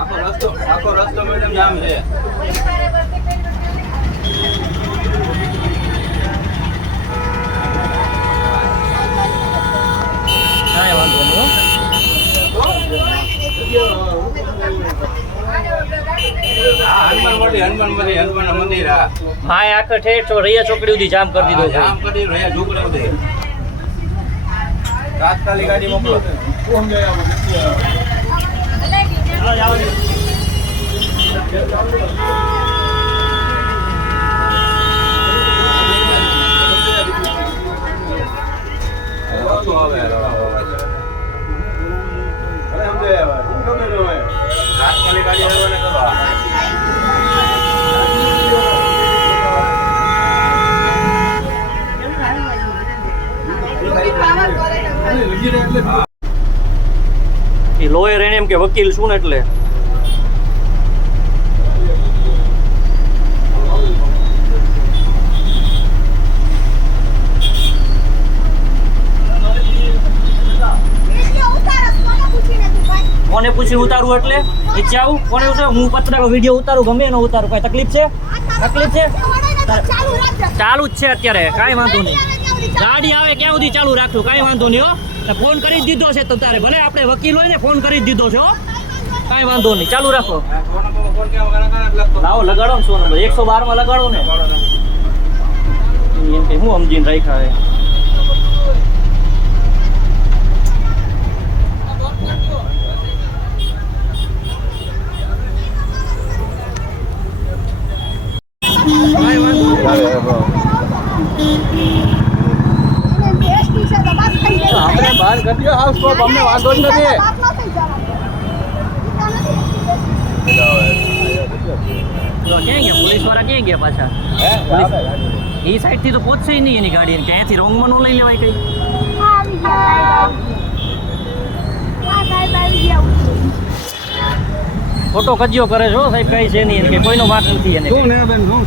આખો રસ્તો મેડમ જામ છે. કાંઈ વાંધો નહીં. હનુમાન મંદિર હા આખો ઠેઠ રૈયા ચોકડી સુધી જામ કરી દીધો. જામ કરી રહ્યા છોકરા બધે. તાત્કાલિક ગાડી મોકલો. તાત્કાલિક ગાડી રવાના કરો. એ લોયર એને એમ કે વકીલ શું ને એટલે કોને પૂછી ઉતારું એટલે ઈચ્છે આવું કોને હું પત્રકો વિડીયો ઉતારું ગમે એનો ઉતારું કઈ તકલીફ છે ચાલુ જ છે અત્યારે કાંઈ વાંધો નહીં ગાડી આવે ક્યાં સુધી ચાલુ રાખશું કાંઈ વાંધો નહીં હો ફોન કરી જ દીધો છે તો તારે ભલે આપણે વકીલ હોય ને ફોન કરી જ દીધો છે હો કાંઈ વાંધો નહીં ચાલુ રાખો લાવો લગાડો ને શું નંબર 112 માં લગાડો ને એમ કે હું સમજીને રાખ્યા હે આપણે બહાર કરી દો હાઉસ તો અમને વાંધો જ નથી. ક્યાં ગયા પોલીસ વાળા ક્યાં ગયા પાછા એ સાઈડ થી તો પહોંચશે નહીં એની ગાડી ક્યાંથી રોંગમાં નો લઈ લેવાય કઈ ખોટો કજિયો કરે છો સાહેબ કઈ છે નહીં કે કોઈનો વાત નથી એને શું ને બેન શું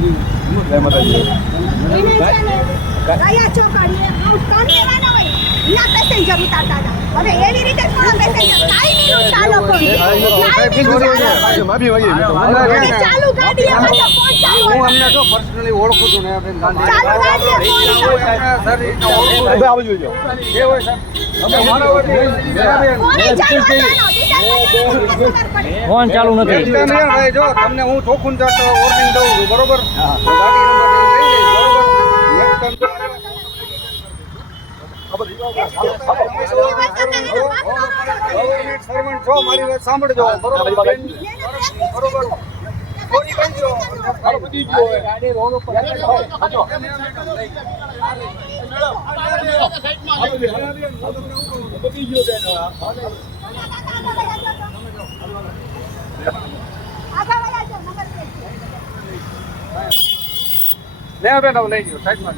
પેસેન્જર ઉતારતા હતા હવે એવી રીતે થોડો પેસેન્જર કાઈ ચાલો ચાલુ ગાડી પાછા પહોંચાડો હું અમને જો પર્સનલી ઓળખું છું ને બેન ગાંધી ચાલુ ગાડી સર આવજો જો એ હોય સર અમે મારો ફોન ચાલુ નથી ભાઈ જો તમને હું ચોખ્ખું વોર્નિંગ દઉં છું બરોબર ગાડી નંબર લઈ લઈશ બરોબર સર્વન્ટ છો મારી વાત સાંભળજો બરોબર બરોબર થોડી બનજો બધી ગયો ગાડી રોડ ઉપર બધી ગયો બેન લે બેન લઈ ગયો સાઈડમાં